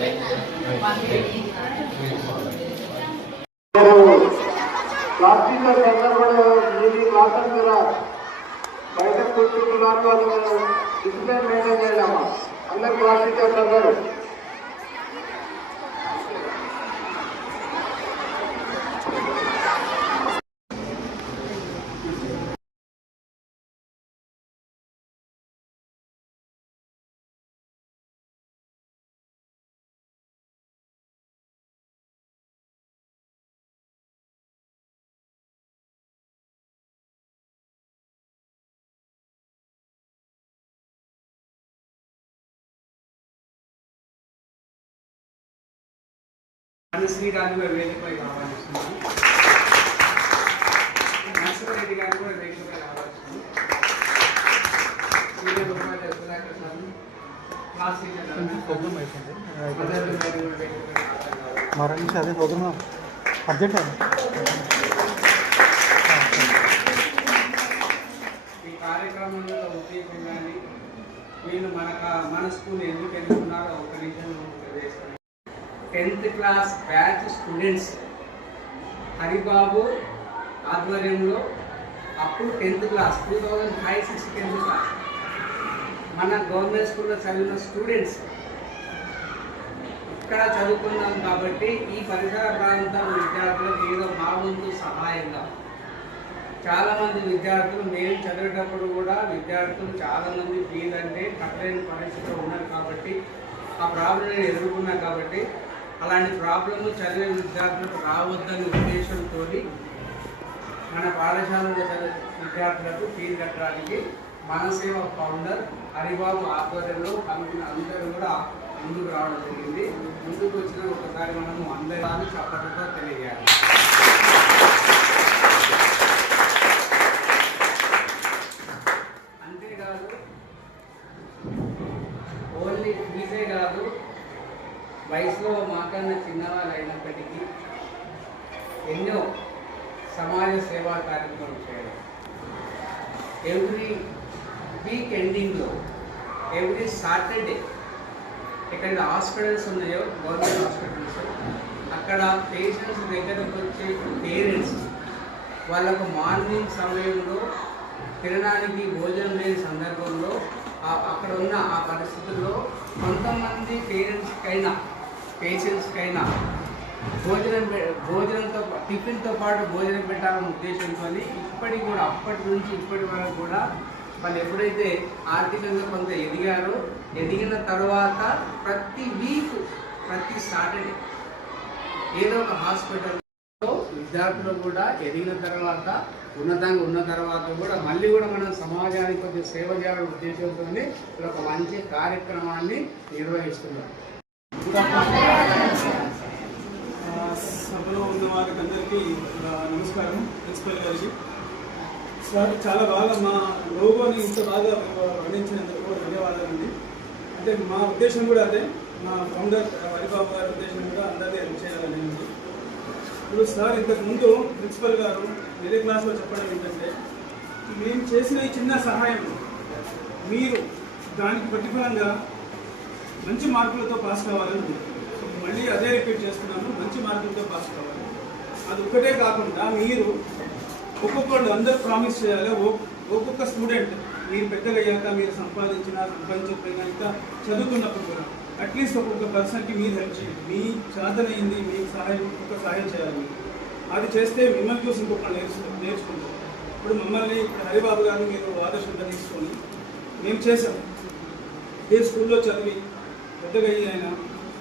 Class teachers అందరూ కూడా మీ class కూడా బయట కూర్చుంటున్నారు, వాళ్ళు డిసిప్లిన్ మెయింటైన్ చేయడమ్మా. అందరు క్లాస్ టీచర్స్ అందరూ శ్రీ గారు వేదికపై రావాల్సింది, నర్సరెడ్డి గారు కూడా వేదికపై రావాల్సింది, క్లాస్ అదే ప్రోగ్రామ్ అర్జెంట్. ఈ కార్యక్రమంలో ఉద్దేశం కానీ వీళ్ళు మన స్కూల్ ఎందుకు ఎన్నుకున్నారో ఒక నిమిషం ప్రవేశం. 10th class batch students Haribabu ఆధ్వర్యంలో అప్పుడు 10th క్లాస్ 2005-06 10th క్లాస్ మన గవర్నమెంట్ స్కూల్లో చదివిన స్టూడెంట్స్ ఇక్కడ చదువుకున్నాం కాబట్టి ఈ పరిసర ప్రాంతాల విద్యార్థులకు ఏదో మా వంతు సహాయంగా చాలామంది విద్యార్థులు మేము చదివేటప్పుడు కూడా విద్యార్థులు చాలామంది ఫీజు అంటే కట్టలేని పరిస్థితిలో ఉన్నారు కాబట్టి ఆ ప్రాబ్లం ఎదుర్కొన్నా కాబట్టి అలాంటి ప్రాబ్లమ్ చదివే విద్యార్థులకు రావద్దనే ఉద్దేశంతో మన పాఠశాలలో చదివే విద్యార్థులకు ఫీజు కట్టడానికి మనసేవ ఫౌండర్ హరిబాబు ఆధ్వర్యంలో అందరూ కూడా ముందుకు రావడం జరిగింది. ముందుకు వచ్చిన ఒకసారి మనము అందరూ చప్పట్లతో తెలియజేయాలి. అంతేకాదు ఓన్లీ ఫీజే కాదు, వయసులో మాకన్నా చిన్నవాళ్ళు అయినప్పటికీ ఎన్నో సమాజ సేవా కార్యక్రమాలు చేయడం, ఎవ్రీ వీక్ ఎండింగ్లో ఎవ్రీ సాటర్డే ఎక్కడ హాస్పిటల్స్ ఉన్నాయో గవర్నమెంట్ హాస్పిటల్స్ అక్కడ పేషెంట్స్ దగ్గరకు వచ్చే పేరెంట్స్ వాళ్ళకు మార్నింగ్ సమయంలో తినడానికి భోజనం లేని సందర్భంలో అక్కడ ఉన్న ఆ పరిస్థితుల్లో కొంతమంది పేషెంట్స్కైనా భోజనంతో టిఫిన్తో పాటు భోజనం పెట్టాలనే ఉద్దేశంతో ఇప్పటికి కూడా అప్పటి నుంచి ఇప్పటి వరకు కూడా వాళ్ళు ఎప్పుడైతే ఆర్థికంగా కొంత ఎదిగిన తర్వాత ప్రతి వీక్ ప్రతి సాటర్డే ఏదో ఒక హాస్పిటల్లో విద్యార్థులు కూడా ఎదిగిన తర్వాత ఉన్నతంగా ఉన్న తర్వాత కూడా మళ్ళీ కూడా మనం సమాజానికి కొంచెం సేవ చేయాలనే ఉద్దేశంతో ఒక మంచి కార్యక్రమాన్ని నిర్వహిస్తున్నాం. సభలో ఉన్న వారికి అందరికీ నమస్కారం. ప్రిన్సిపల్ గారికి సార్ చాలా బాగా మా లోగోని ఇంత బాగా వర్ణించినందుకు కూడా ధన్యవాదాలండి. అంటే మా ఉద్దేశం కూడా అదే, మా ఫౌండర్ హరిబాబు గారి ఉద్దేశం కూడా అందరికీ హెల్ప్ చేయాలని ఉంది. ఇప్పుడు సార్ ఇంతకుముందు ప్రిన్సిపల్ గారు వేరే క్లాస్లో చెప్పడం ఏంటంటే మేము చేసిన ఈ చిన్న సహాయం మీరు దానికి ప్రతిఫలంగా మంచి మార్కులతో పాస్ కావాలని మళ్ళీ అదే రిపీట్ చేస్తున్నాను, మంచి మార్కులతో పాస్ కావాలి. అది ఒక్కటే కాకుండా మీరు ఒక్కొక్కళ్ళు అందరూ ప్రామిస్ చేయాలి. ఒక్కొక్క స్టూడెంట్ మీరు పెద్దగా అయ్యాక మీరు సంపాదించకపోయినా ఇంకా చదువుతున్నప్పుడు కూడా అట్లీస్ట్ ఒక్కొక్క పర్సన్కి మీరు హెల్ప్ చేయండి. మీ చేతనైంది మీకు సహాయం చేయాలి. అది చేస్తే మిమ్మల్ని చూసి ఇంకొకళ్ళు నేర్చుకుంటారు. ఇప్పుడు మమ్మల్ని హరిబాబు గారు మీరు ఆదర్శంగా తీసుకొని మేము చేసాం. ఇదే స్కూల్లో చదివి పెద్దగా అయ్యి ఆయన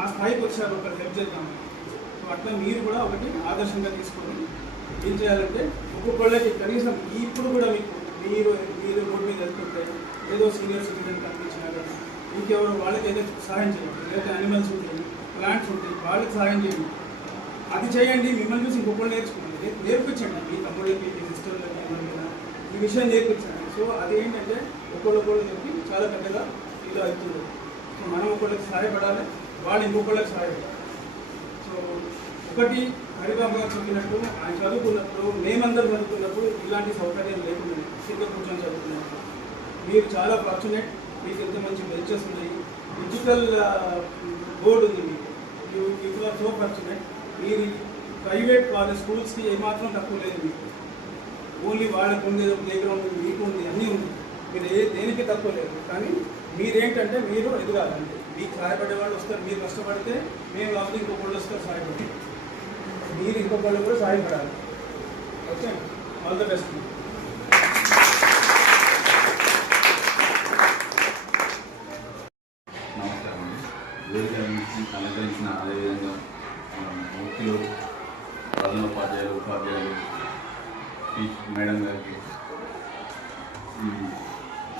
ఆ స్థాయికి వచ్చారు, ఒకరు హెల్ప్ చేద్దాం. సో అట్లా మీరు కూడా ఒకటి ఆదర్శంగా తీసుకొని ఏం చేయాలంటే ఒక్కొక్కళ్ళకి కనీసం ఇప్పుడు కూడా మీరు రోడ్డు మీద వెళ్తుంటే ఏదో సీనియర్ సిటిజన్ కనిపించినా కానీ ఇంకెవరు వాళ్ళకి ఏదో సహాయం చేయండి. లేదా యానిమల్స్ ఉంటాయి, ప్లాంట్స్ ఉంటాయి, వాళ్ళకి సహాయం చేయండి. అది చేయండి. మిమ్మల్ని చూసి ఇంకొకళ్ళు నేర్పించండి. మీ తమ్ముళ్ళకి, మీ సిస్టర్లకి, ఎవరికైనా ఈ విషయం నేర్పించండి. సో అది ఏంటంటే ఒకళ్ళొకళ్ళు చెప్పి చాలా పెద్దగా ఇలా అవుతుంది. సో మనం ఒకళ్ళకి సహాయపడాలి, వాళ్ళు ఇంకొకళ్ళకి సహాయపడాలి. సో ఒకటి హరిబాబు గారు చెప్పినట్టు ఆయన చదువుకున్నప్పుడు మేమందరం చదువుకున్నప్పుడు ఇలాంటి సౌకర్యం లేకుండా కింద కూర్చొని చదువుకున్నప్పుడు మీరు చాలా ఫార్చునేట్. మీకు ఎంత మంచి బెంచెస్ ఉన్నాయి, డిజిటల్ బోర్డు ఉంది, మీకు ఇప్పుడు సో ఫార్చునేట్. మీరు ప్రైవేట్ కాలేజ్ స్కూల్స్కి ఏమాత్రం తక్కువ లేదు. మీకు ఓన్లీ వాళ్ళకు ఉండేది ప్లే గ్రౌండ్ ఉంది, మీకు ఉంది, అన్నీ ఉంది. మీరు దేనికి తక్కువ లేదు. కానీ మీరేంటంటే మీరు ఎదగాలంటే మీకు సహాయపడే వాళ్ళు వస్తారు. మీరు కష్టపడితే మేము కావాలి ఇంకొకళ్ళు వస్తారు సహాయపడి, మీరు ఇంకొకళ్ళు కూడా సహాయపడాలి. Okay, all the best. నమస్కారం అండి. వేదిక అలంకరించిన అదేవిధంగా ముఖ్యులు, ప్రధానోపాధ్యాయులు, ఉపాధ్యాయులు, మేడం గారికి,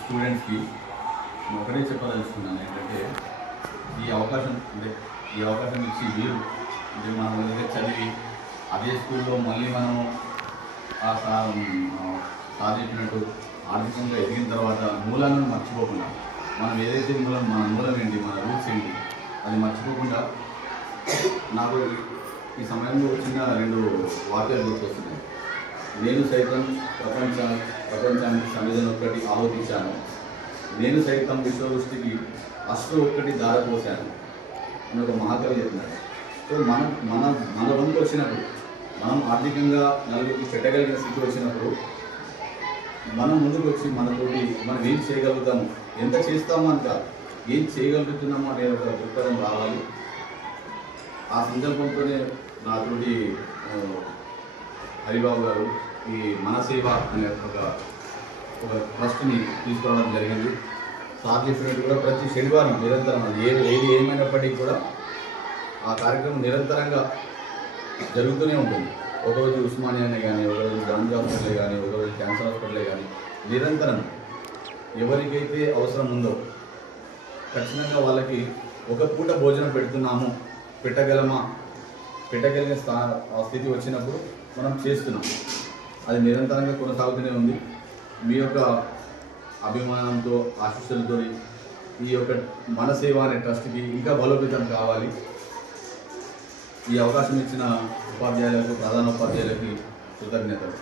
స్టూడెంట్స్కి ఒకటే చెప్పదలుచుకున్నాను ఏంటంటే ఈ అవకాశం ఇచ్చి వీరు అంటే మనం దగ్గర చదివి అదే స్కూల్లో మళ్ళీ మనము సాధించినట్టు ఆర్థికంగా ఎదిగిన తర్వాత మూలాలను మర్చిపోకుండా మనం ఏదైతే మన మూలం ఏంటి, మన రూట్స్ ఏంటి అది మర్చిపోకుండా నాకు ఈ సమయంలో వచ్చిన 2 వాక్యాలు గుర్తొస్తున్నాయి. నేను సైతం ప్రపంచానికి సమిధను ఒక్కటి ఆలోచించాను, నేను సైతం విశ్వదృష్టికి అశ్రు ఒక్కటి దారపోసాను అని ఒక మహాకవి చెప్తున్నాడు. సో మన వంతు వచ్చినప్పుడు, మనం ఆర్థికంగా నలుగురికి పెట్టగలిగిన స్థితి వచ్చినప్పుడు మనం ముందుకు వచ్చి మనతోటి మనం ఏం చేయగలుగుతాము, ఎంత చేస్తామో అంత ఏం చేయగలుగుతున్నామో అనే ఒక దృక్పథం రావాలి. ఆ సందర్భంతోనే నాతోటి హరిబాబు గారు ఈ మన సేవ అనే ఒక ట్రస్ట్ని తీసుకురావడం జరిగింది. సార్ చెప్పినట్టు కూడా ప్రతి శనివారం నిరంతరం ఏది ఏమైనప్పటికీ కూడా ఆ కార్యక్రమం నిరంతరంగా జరుగుతూనే ఉంటుంది. ఒకరోజు ఉస్మానియానే కానీ, ఒకరోజు గాంధీ హాస్పిటలే కానీ, ఒకరోజు క్యాన్సర్ హాస్పిటలే కానీ, నిరంతరం ఎవరికైతే అవసరం ఉందో ఖచ్చితంగా వాళ్ళకి ఒక పూట భోజనం పెడుతున్నాము, పెట్టగలిగిన ఆ స్థితి వచ్చినప్పుడు మనం చేస్తున్నాం. అది నిరంతరంగా కొనసాగుతూనే ఉంది. మీ యొక్క అభిమానంతో, ఆశీస్సులతో ఈ యొక్క మన సేవ అనే ట్రస్ట్కి ఇంకా బలోపేతం కావాలి. ఈ అవకాశం ఇచ్చిన ఉపాధ్యాయులకు, ప్రధానోపాధ్యాయులకి కృతజ్ఞతలు.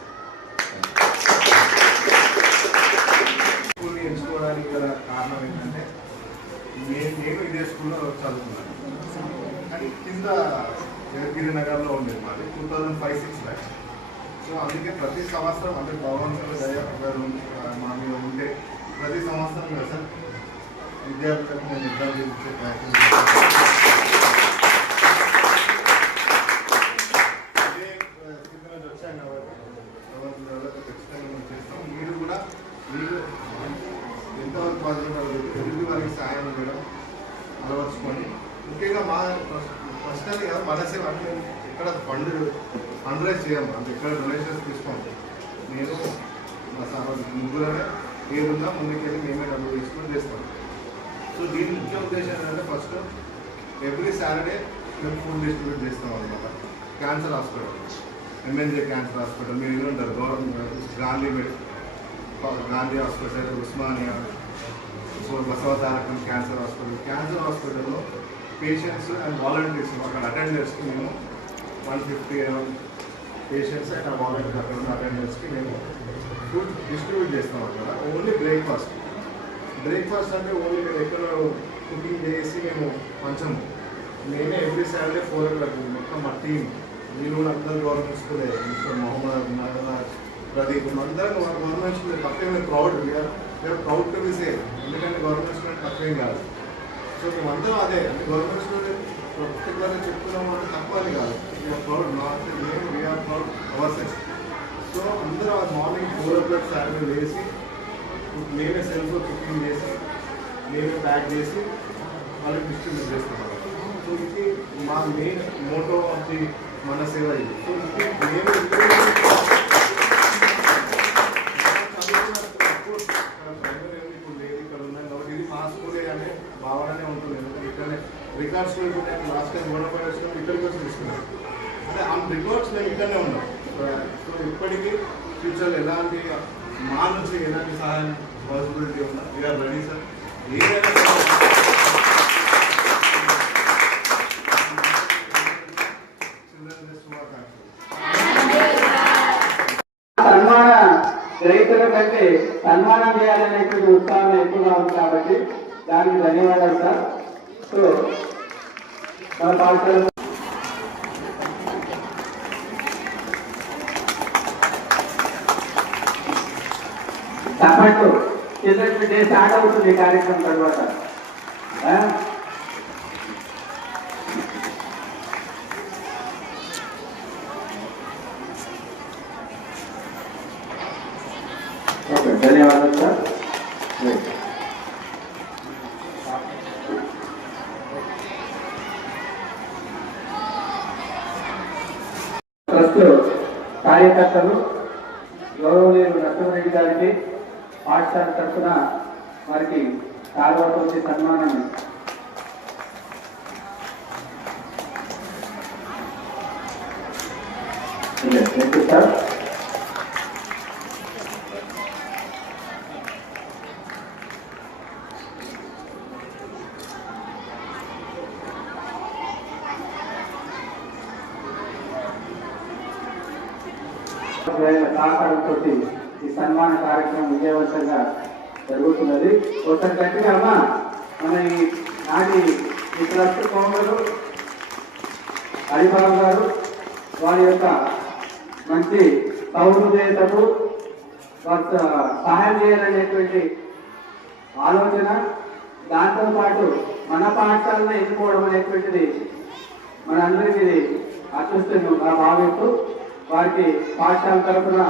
స్కూల్ని ఎంచుకోవడానికి గల కారణం ఏంటంటే నేను ఇదే స్కూల్లో చదువుకున్నాను. కానీ కింద గిరి నగర్లో ఉండేది మాది 2005-06 బ్యాచ్. సో అందుకే ప్రతి సంవత్సరం అంటే భగవంతుడు దయ గారు మా మీద ఉంటే ప్రతి సంవత్సరం కదా సార్ విద్యార్థులకు నేను ఎగ్జామ్ చేయించే ప్రయత్నం అదే స్థితి నుంచి వచ్చాను కాబట్టి భగవంతుడు ఎవరైతే ఖచ్చితంగా మేము చేస్తాం. మీరు కూడా మీరు ఎంతవరకు బాధ్యత ఎదుటి వారికి సాయం చేయడం అలవర్చుకొని ముఖ్యంగా మా ఫస్ట్ కదా మనసేవ అంటే ఇక్కడ ఫండ్ రైజ్ చేయము, అంటే ఇక్కడ డొనేషన్స్ తీసుకోండి. నేను మా సార్ ముగ్గురమే ఏదున్నా ముందుకెళ్ళి మేమే డబ్బులు తీసుకొని చేస్తాం. సో దీని ముఖ్య ఉద్దేశం ఏంటంటే ఫస్ట్ ఎవ్రీ సాటర్డే మేము ఫుడ్ డిస్ట్రిబ్యూట్ చేస్తాం అనమాట. Cancer hospital, MNJ cancer hospital మీరు ఎదురు ఉంటారు, Gandhi hospital, Osmania, so Basavatarakam cancer హాస్పిటల్లో పేషెంట్స్ అండ్ వాలంటీర్స్ అక్కడ అటెండర్స్కి మేము 150 పేషెంట్స్ అండ్ వాలంటీర్స్ అక్కడ ఉన్న అటెండర్స్కి మేము ఫుడ్ డిస్ట్రిబ్యూట్ చేస్తాం అక్కడ. ఓన్లీ బ్రేక్ఫాస్ట్ అంటే ఓన్లీ మేము ఎక్కడ కుకింగ్ చేసి మేము పంచము. మేమే ఎవ్రీ సాటర్డే 4 o'clock మొత్తం మా టీం, మీరు కూడా అందరూ గవర్నమెంట్ స్కూలే, మిస్టర్ మొహమ్మద్, ప్రదీప్, అందరం గవర్నమెంట్ స్కూల్ తప్పే. మేము ప్రౌడ్ టు బి సేమ్, ఎందుకంటే గవర్నమెంట్ స్కూల్ అంటే తప్పేం కాదు. సో మేమందరం అదే అంటే గవర్నమెంట్ స్కూల్ పర్టికులర్గా చెప్తున్నాము అంటే తప్ప అని కాదు. వీఆర్ ప్రౌడ్, నాట్ మేము we are proud ourselves. So అందరూ మార్నింగ్ 4 o'clock సాటర్డే వేసి మేమే సెల్ఫ్ కుకింగ్ చేసి మేమే ప్యాక్ చేసి వాళ్ళకి డిస్ట్రిబ్యూట్ చేస్తున్నాం. సో ఇది మా మెయిన్ మోటో ఆఫ్ ది మన సేవ ఇది. సో ఇది మేము భావననే ఉంటుంది. ఎందుకంటే ఇక్కడనే రికార్డ్స్ లాస్ట్ టైం గొడవపడేసిన ఇక్కడికి వచ్చి తీసుకున్నాం. అంటే ఆ రికార్డ్స్ మేము ఇక్కడనే ఉన్నాం. సో ఇప్పటికీ ఫ్యూచర్లో ఎలాంటి మా నుంచి ఎలాంటి సహాయం పాసిబిలిటీ ఉన్నా వీఆర్ రెడీ సార్. ఏదైనా చిల్డ్రన్ డే శుభాకాంక్షలు. సన్మాన రైతుల కంటే సన్మానం చేయాలనేటువంటి ఉత్సాహం ఎక్కువగా ఉంది కాబట్టి దానికి ధన్యవాదాలు సార్. సో మన పాఠశాల తప్పట్టు చిల్డ్రన్స్ డే స్టార్ట్ అవుతుంది ఈ కార్యక్రమం తర్వాత. ఓకే, ధన్యవాదాలు సార్. ట్రస్ట్ కార్యకర్తలు గౌరవనీయులు నరసింహారెడ్డి గారికి పాఠశాల తరఫున వారికి కాలువతో సన్మానం సార్. సహకారంతో ఈ సన్మాన కార్యక్రమం విజయవంతంగా జరుగుతున్నది. ఒకసారి గట్టిగా అమ్మా మన ఈ నాటి ఈ ట్రస్ట్ ఫౌండరు హరిబాబు గారు వారి యొక్క మంచి సౌహృదయతకు సహాయం చేయాలనేటువంటి ఆలోచన, దాంతో పాటు మన పాఠశాలను ఎన్నుకోవడం అనేటువంటిది మనందరికీ అదృష్టంగా భావిస్తూ వారికి పాఠశాల తరఫున